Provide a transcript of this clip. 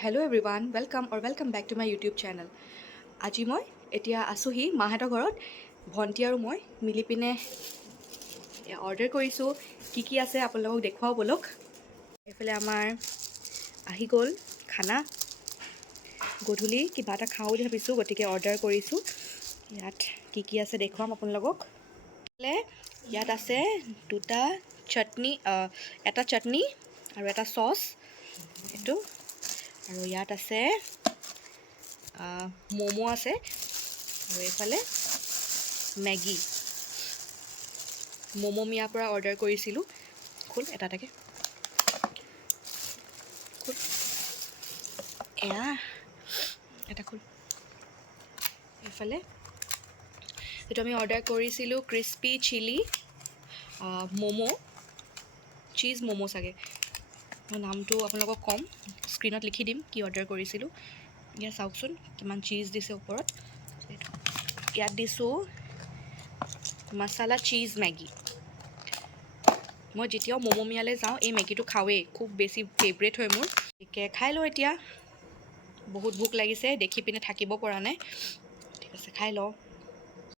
Hello' everyone, welcome back to my YouTube channel. আজি মই এতিয়া আছোঁহি মাহঁতৰ ঘৰত। ভণ্টি আৰু মই মিলি পিনে অৰ্ডাৰ কৰিছোঁ। কি আছে আপোনালোকক দেখুৱাওঁ ব'লক। এইফালে আমাৰ আহি গ'ল খানা। গধূলি কিবা এটা খাওঁ বুলি ভাবিছোঁ, গতিকে অৰ্ডাৰ কৰিছোঁ। ইয়াত কি আছে দেখুৱাম আপোনালোকক। ইয়াত আছে দুটা চাটনি, এটা চাটনি আৰু এটা চচ এইটো। আৰু ইয়াত আছে ম'ম' আছে আৰু এইফালে মেগী। ম'ম' মিয়াৰ পৰা অৰ্ডাৰ কৰিছিলোঁ। খোল এটা এটাকৈ খোল, এয়া এটা খোল। এইফালে এইটো আমি অৰ্ডাৰ কৰিছিলোঁ crispy chilli momo', cheese momo' চাগে। মই নামটো আপোনালোকক ক'ম, স্ক্ৰীণত লিখি দিম কি অৰ্ডাৰ কৰিছিলোঁ। ইয়াত চাওকচোন কিমান চীজ দিছে ওপৰত। ইয়াত দিছোঁ মছালা চীজ মেগী। মই যেতিয়াও ম'ম' মিয়ালৈ যাওঁ এই মেগীটো খাওঁৱেই, খুব বেছি ফেভৰেট হয় মোৰ। গতিকে খাই লওঁ এতিয়া। বহুত ভোক লাগিছে, দেখি পিনে থাকিব পৰা নাই। ঠিক আছে, খাই লওঁ।